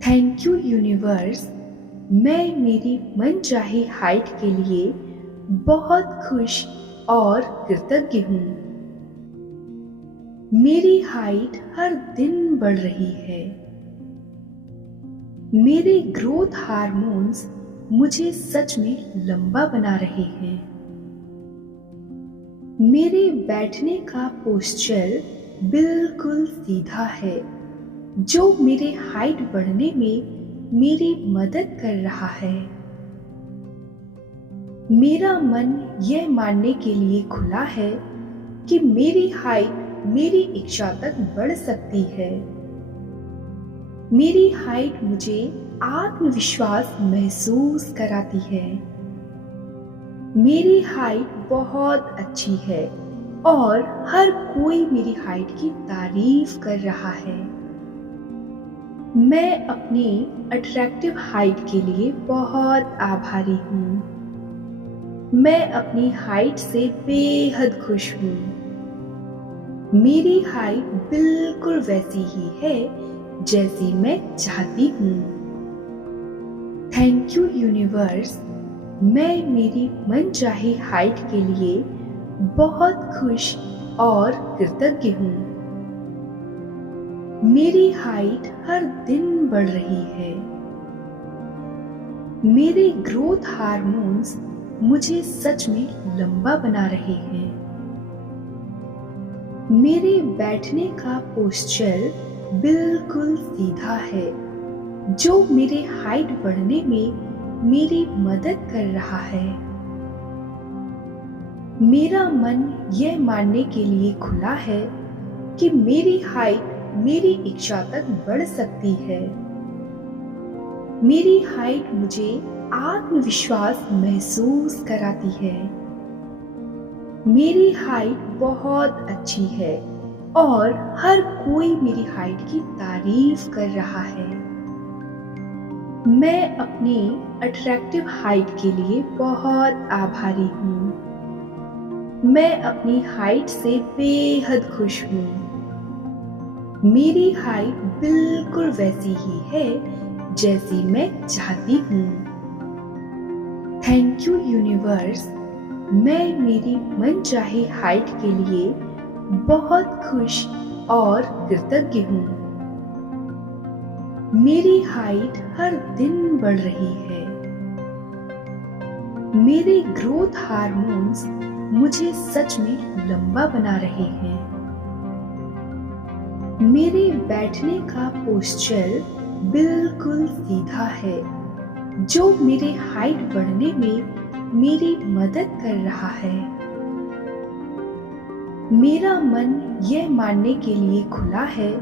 Thank you universe. मैं मेरी मनचाही हाइट के लिए बहुत खुश और कृतज्ञ हूँ। मेरी हाइट हर दिन बढ़ रही है। मेरे ग्रोथ हार्मोन्स मुझे सच में लंबा बना रहे हैं। मेरे बैठने का पोस्चर बिल्कुल सीधा है, जो मेरे हाइट बढ़ने में मेरी मदद कर रहा है। मेरा मन यह मानने के लिए खुला है कि मेरी हाइट मेरी इच्छा तक बढ़ सकती है। मेरी हाइट मुझे आत्मविश्वास महसूस कराती है। मेरी हाइट बहुत अच्छी है और हर कोई मेरी हाइट की तारीफ कर रहा है। मैं अपनी अट्रैक्टिव हाइट के लिए बहुत आभारी हूँ। मैं अपनी हाइट से बेहद खुश हूँ। मेरी हाइट बिल्कुल वैसी ही है जैसी मैं चाहती हूँ। Thank you universe. मैं मेरी मनचाही हाइट के लिए बहुत खुश और कृतज्ञ हूँ। मेरी हाइट हर दिन बढ़ रही है। मेरे ग्रोथ हार्मोन्स मुझे सच में लंबा बना रहे हैं। मेरे बैठने का पोस्चर बिल्कुल सीधा है, जो मेरे हाइट बढ़ने में मेरी मदद कर रहा है। मेरा मन यह मानने के लिए खुला है कि मेरी हाइट मेरी इच्छा तक बढ़ सकती है। मेरी हाइट मुझे आत्मविश्वास महसूस कराती है। मेरी हाइट बहुत अच्छी है और हर कोई मेरी हाइट की तारीफ कर रहा है। मैं अपनी अट्रैक्टिव हाइट के लिए बहुत आभारी हूँ। मैं अपनी हाइट से बेहद खुश हूँ। मेरी हाइट बिल्कुल वैसी ही है जैसी मैं चाहती हूँ। Thank you universe. मैं मेरी मनचाही हाइट के लिए बहुत खुश और कृतज्ञ हूँ। मेरी हाइट हर दिन बढ़ रही है। मेरे ग्रोथ हार्मोन्स मुझे सच में लंबा बना रहे हैं। मेरे बैठने का पोस्चर बिल्कुल सीधा है, जो मेरे हाइट बढ़ने में मेरी मदद कर रहा है। मेरा मन यह मानने के लिए खुला है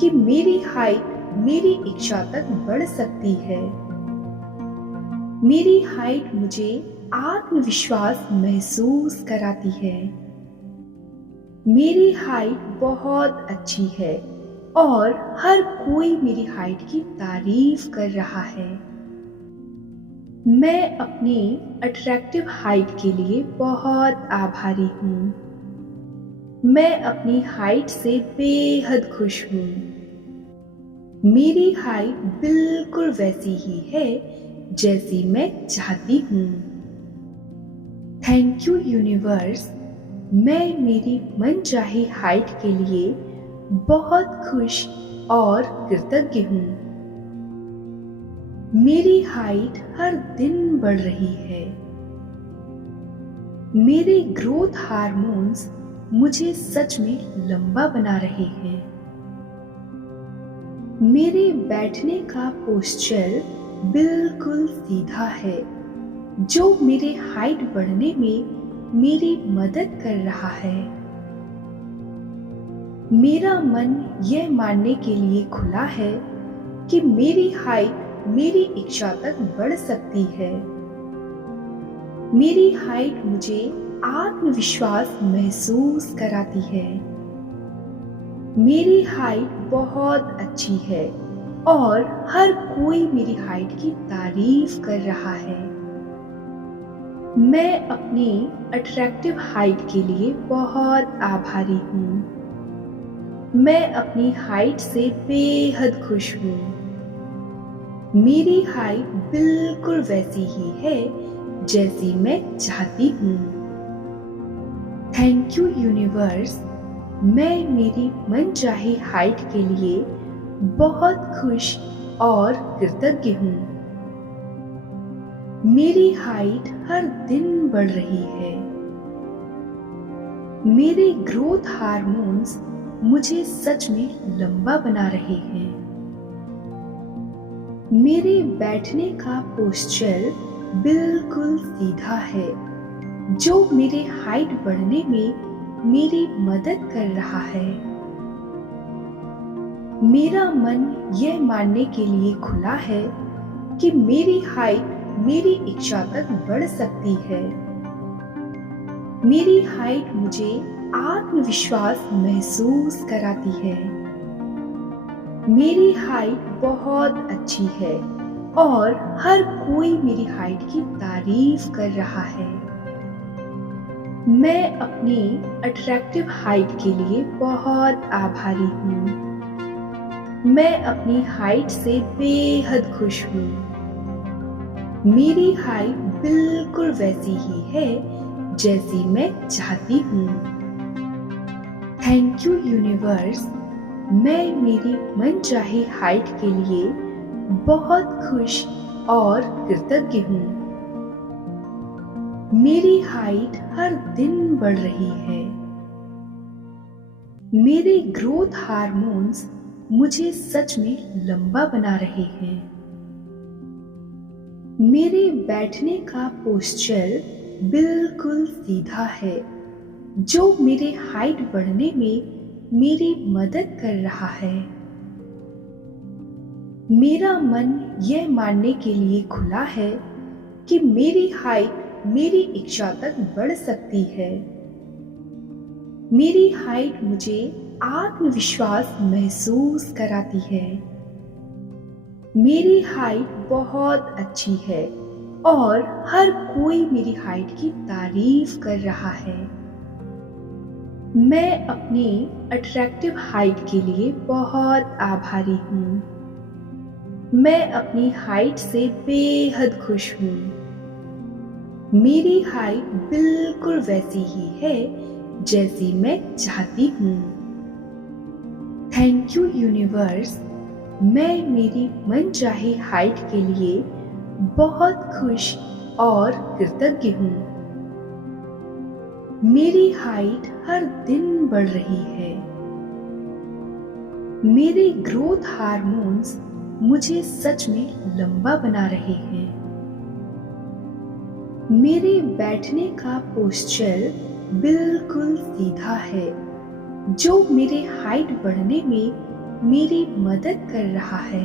कि मेरी हाइट मेरी इच्छा तक बढ़ सकती है। मेरी हाइट मुझे आत्मविश्वास महसूस कराती है। मेरी हाइट बहुत अच्छी है और हर कोई मेरी हाइट की तारीफ कर रहा है। मैं अपनी अट्रैक्टिव हाइट के लिए बहुत आभारी हूँ। मैं अपनी हाइट से बेहद खुश हूँ। मेरी हाइट बिल्कुल वैसी ही है जैसी मैं चाहती हूँ। Thank you universe. मैं मेरी मनचाही हाइट के लिए बहुत खुश और कृतज्ञ हूँ। मेरी हाइट हर दिन बढ़ रही है। मेरे ग्रोथ हार्मोन्स मुझे सच में लंबा बना रहे हैं। मेरे बैठने का पोस्चर बिल्कुल सीधा है, जो मेरे हाइट बढ़ने में मेरी मदद कर रहा है। मेरा मन यह मानने के लिए खुला है कि मेरी हाइट मेरी इच्छा तक बढ़ सकती है। मेरी हाइट मुझे आत्मविश्वास महसूस कराती है। मेरी हाइट बहुत अच्छी है और हर कोई मेरी हाइट की तारीफ कर रहा है। मैं अपनी अट्रैक्टिव हाइट के लिए बहुत आभारी हूँ। मैं अपनी हाइट से बेहद खुश हूँ। मेरी हाइट बिल्कुल वैसी ही है जैसी मैं चाहती हूँ। थैंक यू यूनिवर्स, मैं मेरी मनचाही हाइट के लिए बहुत खुश और कृतज्ञ हूँ। मेरी हाइट हर दिन बढ़ रही है। मेरे ग्रोथ हार्मोन्स मुझे सच में लंबा बना रहे हैं। मेरे बैठने का पोस्चर बिल्कुल सीधा है, जो मेरे हाइट बढ़ने में मेरी मदद कर रहा है। मेरा मन यह मानने के लिए खुला है कि मेरी हाइट मेरी इच्छा तक बढ़ सकती है। मेरी हाइट मुझे आत्मविश्वास महसूस कराती है। मेरी हाइट बहुत अच्छी है और हर कोई मेरी हाइट की तारीफ कर रहा है। मैं अपनी अट्रैक्टिव हाइट के लिए बहुत आभारी हूँ। मैं अपनी हाइट से बेहद खुश हूँ। मेरी हाइट बिल्कुल वैसी ही है जैसी मैं चाहती हूँ। थैंक यू यूनिवर्स, मैं मेरी मनचाही हाइट के लिए बहुत खुश और कृतज्ञ हूँ। मेरी हाइट हर दिन बढ़ रही है। मेरे ग्रोथ हार्मोन्स मुझे सच में लंबा बना रहे हैं। मेरे बैठने का पोस्चर बिल्कुल सीधा है, जो मेरे हाइट बढ़ने में मेरी मदद कर रहा है। मेरा मन यह मानने के लिए खुला है कि मेरी हाइट मेरी इच्छा तक बढ़ सकती है। मेरी हाइट मुझे आत्मविश्वास महसूस कराती है। मेरी हाइट बहुत अच्छी है और हर कोई मेरी हाइट की तारीफ कर रहा है। मैं अपनी अट्रैक्टिव हाइट के लिए बहुत आभारी हूँ। मैं अपनी हाइट से बेहद खुश हूँ। मेरी हाइट बिल्कुल वैसी ही है जैसी मैं चाहती हूँ। थैंक यू यूनिवर्स, मैं मेरी मनचाही हाइट के लिए बहुत खुश और कृतज्ञ हूँ। मेरी हाइट हर दिन बढ़ रही है। मेरे ग्रोथ हार्मोन्स मुझे सच में लंबा बना रहे हैं। मेरे बैठने का पोस्चर बिल्कुल सीधा है, जो मेरे हाइट बढ़ने में मेरी मदद कर रहा है।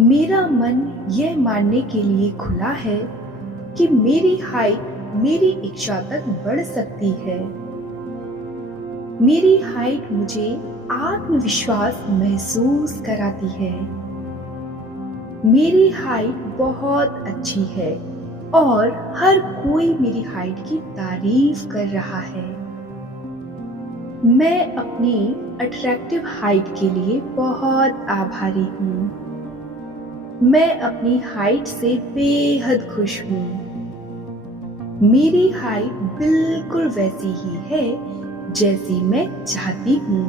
मेरा मन यह मानने के लिए खुला है कि मेरी हाइट मेरी इच्छा तक बढ़ सकती है। मेरी हाइट मुझे आत्मविश्वास महसूस कराती है। मेरी हाइट बहुत अच्छी है और हर कोई मेरी हाइट की तारीफ कर रहा है। मैं अपनी अट्रैक्टिव हाइट के लिए बहुत आभारी हूँ। मैं अपनी हाइट से बेहद खुश हूँ। मेरी हाइट बिल्कुल वैसी ही है जैसी मैं चाहती हूँ।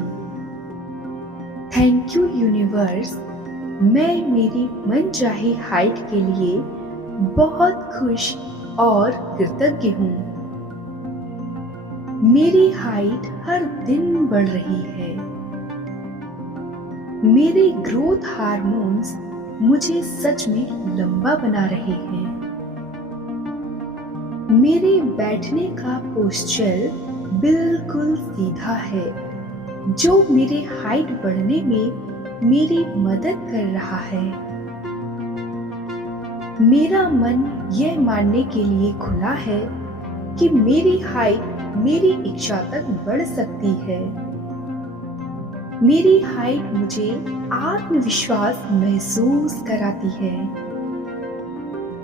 थैंक यू यूनिवर्स, मैं मेरी मनचाही हाइट के लिए बहुत खुश और कृतज्ञ हूँ। मेरी हाइट हर दिन बढ़ रही है। मेरे ग्रोथ हार्मोन्स मुझे सच में लंबा बना रहे हैं। मेरे बैठने का पोस्चर बिल्कुल सीधा है, जो मेरे हाइट बढ़ने में मेरी मदद कर रहा है। मेरा मन यह मानने के लिए खुला है कि मेरी हाइट मेरी इच्छा तक बढ़ सकती है। मेरी हाइट मुझे आत्मविश्वास महसूस कराती है।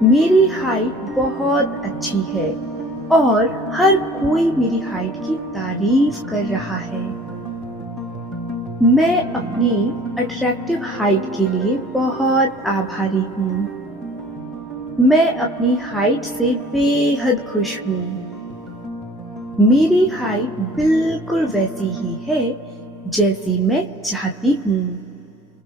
मेरी हाइट बहुत अच्छी है और हर कोई मेरी हाइट की तारीफ कर रहा है। मैं अपनी अट्रैक्टिव हाइट के लिए बहुत आभारी हूँ। मैं अपनी हाइट से बेहद खुश हूँ। मेरी हाइट बिल्कुल वैसी ही है जैसी मैं चाहती हूँ।